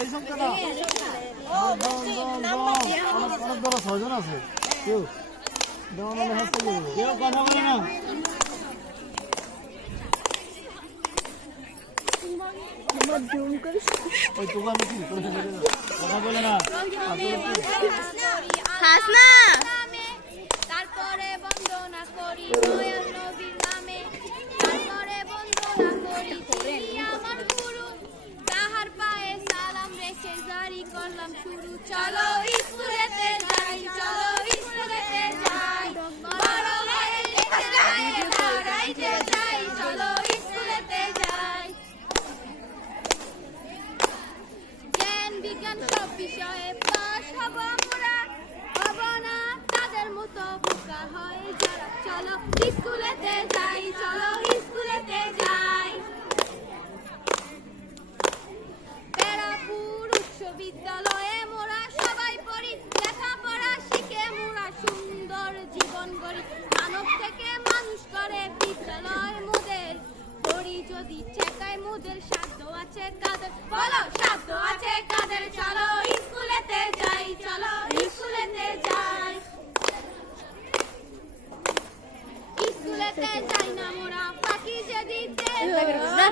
এই সংখ্যাটা অনেক বড় 6 জন আছে কেউ কেউ কথা বলে না ওই তো আমি কি কথা বলে না হাস না তারপরে বন্দনা করি দয়াল নবীর নামে তারপরে বন্দনা করি তিনি আমার গুরু তাহার পায়ে সালাম রেখে জারি করলাম শুরু চলো স্কুলেতে যাই চলো স্কুলেতে যাই বড় হয়ে লিখে যাই পড়াইতে যাই চলো স্কুলেতে যাই জ্ঞান বিজ্ঞান সব বিষয়ে পাস হব আমরা হব না তাদের মতো বোকা হয় যারা চলো স্কুলেতে যাই চলো স্কুলেতে যাই পেরাপুর উচ্চ বিদ্যালয়ে মোরা সবাই পড়ি লেখাপড়া শিখে মোরা সুন্দর জীবন গড়ি মানব থেকে মানুষ করে বিদ্যালয় মোদের পড়ি যদি ঠেকায় মোদের সাধ্য আছে কাদের বলো সাধ্য আছে কাদের চলো স্কুলেতে যাই চলো স্কুলেতে যাই স্কুলেতে যাই না মোরা ফাঁকি যে দিতে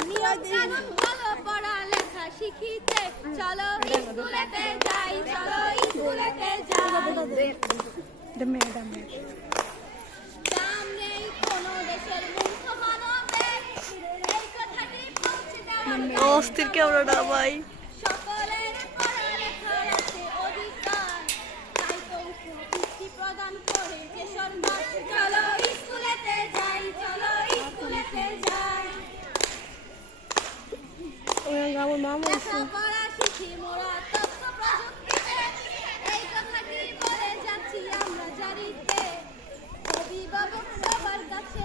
নিয়ম কানুন ভালো পড়া লেখা শিখিতে চলো স্কুলেতে যাই চলো স্কুলেতে যাই দাম নেই কোনো দেশের মূর্খ মানবের এই কথাটি পৌঁছে দেওয়া অস্থির কেমন না ভাই সকলের পড়ালেখার আছে অধিকার তাই তো উপবৃত্তি প্রদান করে যে সরকার চলো স্কুলেতে যাই চলো স্কুলেতে যাই লেখাপড়া শিখি মোরা তথ্য প্রযুক্তিতে এই কথাটি বলে যাচ্ছি আমরা জারিতে অভিভাবক সবার কাছে